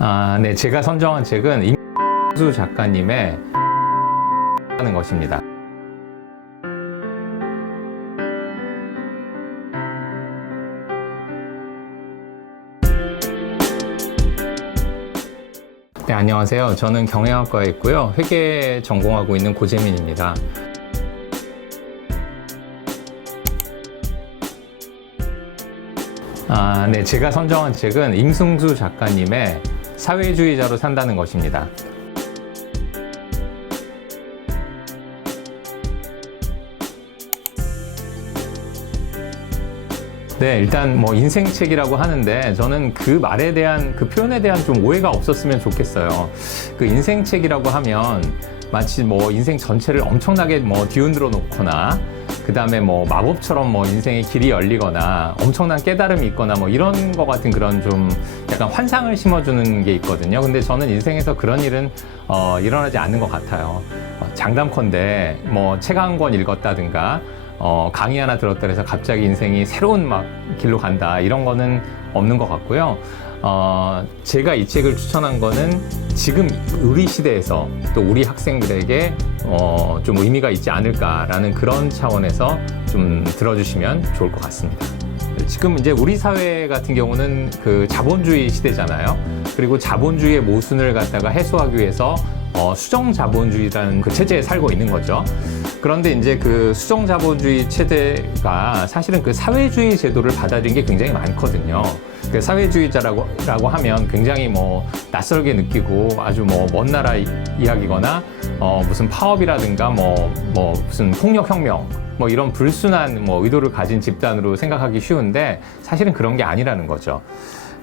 아, 네, 제가 선정한 책은 임수 작가님의 하는 것입니다. 네, 안녕하세요. 저는 경영학과에 있고요. 회계 전공하고 있는 고재민입니다. 아, 네, 제가 선정한 책은 임승수 작가님의 사회주의자로 산다는 것입니다. 네, 일단 뭐 인생책이라고 하는데 저는 그 말에 대한 그 표현에 대한 좀 오해가 없었으면 좋겠어요. 그 인생책이라고 하면 마치 뭐 인생 전체를 엄청나게 뭐 뒤흔들어 놓거나 그 다음에 뭐 마법처럼 뭐 인생의 길이 열리거나 엄청난 깨달음이 있거나 뭐 이런 거 같은 그런 좀 약간 환상을 심어주는 게 있거든요. 근데 저는 인생에서 그런 일은 어, 일어나지 않는 것 같아요. 어, 장담컨대 뭐 책 한 권 읽었다든가 어, 강의 하나 들었다 해서 갑자기 인생이 새로운 막 길로 간다 이런 거는 없는 것 같고요. 어, 제가 이 책을 추천한 거는 지금 우리 시대에서 또 우리 학생들에게 어, 좀 의미가 있지 않을까라는 그런 차원에서 좀 들어주시면 좋을 것 같습니다. 지금 이제 우리 사회 같은 경우는 그 자본주의 시대잖아요. 그리고 자본주의의 모순을 갖다가 해소하기 위해서 어, 수정 자본주의라는 그 체제에 살고 있는 거죠. 그런데 이제 그 수정 자본주의 체제가 사실은 그 사회주의 제도를 받아들인 게 굉장히 많거든요. 그 사회주의자라고 라고 하면 굉장히 뭐 낯설게 느끼고 아주 뭐 먼 나라 이- 이야기거나 어, 무슨 파업이라든가 뭐, 뭐 무슨 폭력 혁명 뭐 이런 불순한 뭐 의도를 가진 집단으로 생각하기 쉬운데 사실은 그런 게 아니라는 거죠.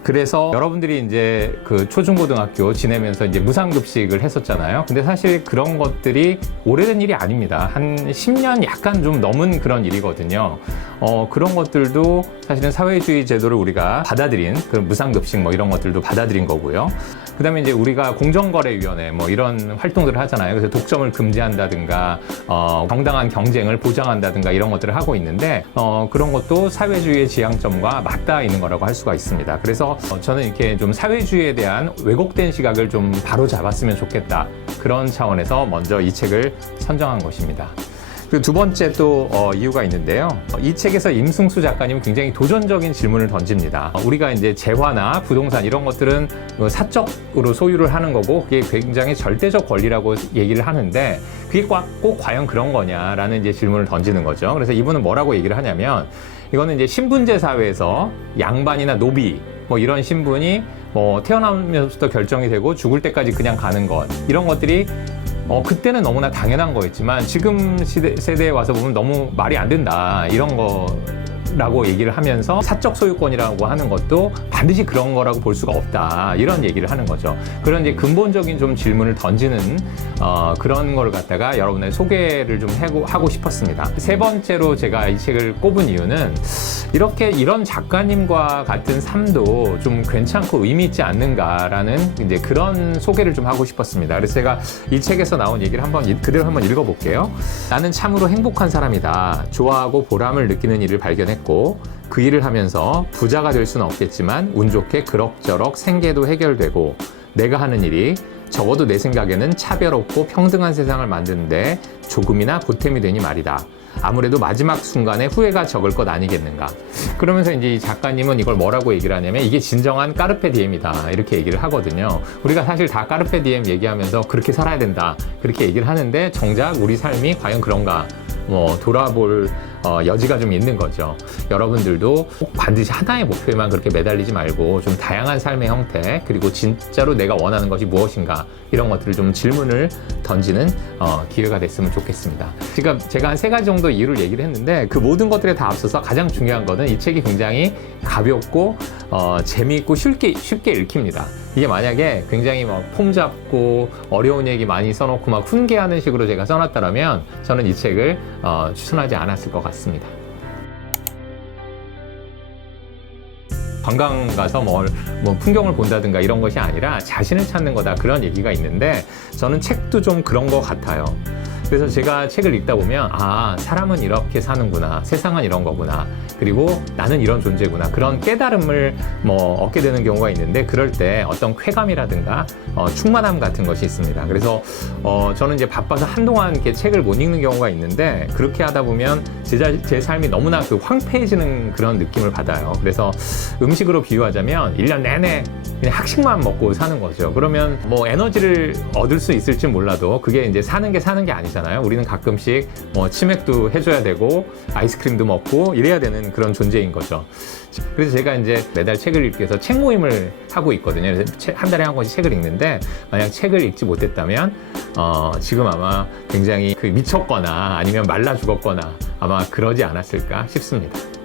그래서 여러분들이 이제 그 초중고등학교 지내면서 이제 무상급식을 했었잖아요. 근데 사실 그런 것들이 오래된 일이 아닙니다. 한 10년 약간 좀 넘은 그런 일이거든요. 어, 그런 것들도 사실은 사회주의 제도를 우리가 받아들인 그런 무상급식 뭐 이런 것들도 받아들인 거고요. 그 다음에 이제 우리가 공정거래위원회 뭐 이런 활동들을 하잖아요. 그래서 독점을 금지한다든가, 어, 정당한 경쟁을 보장한다든가 이런 것들을 하고 있는데, 어, 그런 것도 사회주의의 지향점과 맞닿아 있는 거라고 할 수가 있습니다. 그래서 어, 저는 이렇게 좀 사회주의에 대한 왜곡된 시각을 좀 바로 잡았으면 좋겠다. 그런 차원에서 먼저 이 책을 선정한 것입니다. 그두 번째 또 어, 이유가 있는데요. 어, 이 책에서 임승수 작가님은 굉장히 도전적인 질문을 던집니다. 어, 우리가 이제 재화나 부동산 이런 것들은 어, 사적으로 소유를 하는 거고 그게 굉장히 절대적 권리라고 얘기를 하는데 그게 꽉, 꼭 과연 그런 거냐라는 이제 질문을 던지는 거죠. 그래서 이분은 뭐라고 얘기를 하냐면 이거는 이제 신분제 사회에서 양반이나 노비 뭐 이런 신분이 뭐 태어나면서부터 결정이 되고 죽을 때까지 그냥 가는 것 이런 것들이 어, 그때는 너무나 당연한 거였지만 지금 시대, 세대에 와서 보면 너무 말이 안 된다. 이런 거 라고 얘기를 하면서 사적 소유권이라고 하는 것도 반드시 그런 거라고 볼 수가 없다. 이런 얘기를 하는 거죠. 그런 이제 근본적인 좀 질문을 던지는 어, 그런 걸 갖다가 여러분의 소개를 좀 하고, 하고 싶었습니다. 세 번째로 제가 이 책을 꼽은 이유는 이렇게 이런 작가님과 같은 삶도 좀 괜찮고 의미 있지 않는가라는 이제 그런 소개를 좀 하고 싶었습니다. 그래서 제가 이 책에서 나온 얘기를 한번 이- 그대로 한번 읽어볼게요. 나는 참으로 행복한 사람이다. 좋아하고 보람을 느끼는 일을 발견했고 그 일을 하면서 부자가 될 수는 없겠지만 운 좋게 그럭저럭 생계도 해결되고 내가 하는 일이 적어도 내 생각에는 차별 없고 평등한 세상을 만드는데 조금이나 보탬이 되니 말이다. 아무래도 마지막 순간에 후회가 적을 것 아니겠는가. 그러면서 이제 이 작가님은 이걸 뭐라고 얘기를 하냐면 이게 진정한 까르페 디엠이다. 이렇게 얘기를 하거든요. 우리가 사실 다 까르페 디엠 얘기하면서 그렇게 살아야 된다. 그렇게 얘기를 하는데 정작 우리 삶이 과연 그런가. 뭐 돌아볼 어, 여지가 좀 있는 거죠. 여러분들도 꼭 반드시 하나의 목표에만 그렇게 매달리지 말고 좀 다양한 삶의 형태 그리고 진짜로 내가 원하는 것이 무엇인가 이런 것들을 좀 질문을 던지는 어, 기회가 됐으면 좋겠습니다. 지금 제가 한 세 가지 정도 이유를 얘기를 했는데 그 모든 것들에 다 앞서서 가장 중요한 거는 이 책이 굉장히 가볍고 어, 재미있고 쉽게 쉽게 읽힙니다. 이게 만약에 굉장히 막 폼 잡고 어려운 얘기 많이 써놓고 막 훈계하는 식으로 제가 써놨다면 저는 이 책을 어, 추천하지 않았을 것 같습니다. 관광 가서 뭐, 뭐 풍경을 본다든가 이런 것이 아니라 자신을 찾는 거다 그런 얘기가 있는데 저는 책도 좀 그런 것 같아요. 그래서 제가 책을 읽다 보면 아 사람은 이렇게 사는구나 세상은 이런 거구나 그리고 나는 이런 존재구나 그런 깨달음을 뭐 얻게 되는 경우가 있는데 그럴 때 어떤 쾌감이라든가 어, 충만함 같은 것이 있습니다. 그래서 어, 저는 이제 바빠서 한동안 이렇게 책을 못 읽는 경우가 있는데 그렇게 하다 보면 제, 자- 제 삶이 너무나 그 황폐해지는 그런 느낌을 받아요. 그래서 음식으로 비유하자면 1년 내내 그냥 학식만 먹고 사는 거죠. 그러면 뭐 에너지를 얻을 수 있을지 몰라도 그게 이제 사는 게 사는 게 아니잖아요. 우리는 가끔씩 뭐 치맥도 해줘야 되고 아이스크림도 먹고 이래야 되는 그런 존재인 거죠. 그래서 제가 이제 매달 책을 읽기 위해서 책 모임을 하고 있거든요. 한 달에 한 권씩 책을 읽는데 만약 책을 읽지 못했다면 어, 지금 아마 굉장히 그 미쳤거나 아니면 말라 죽었거나 아마 그러지 않았을까 싶습니다.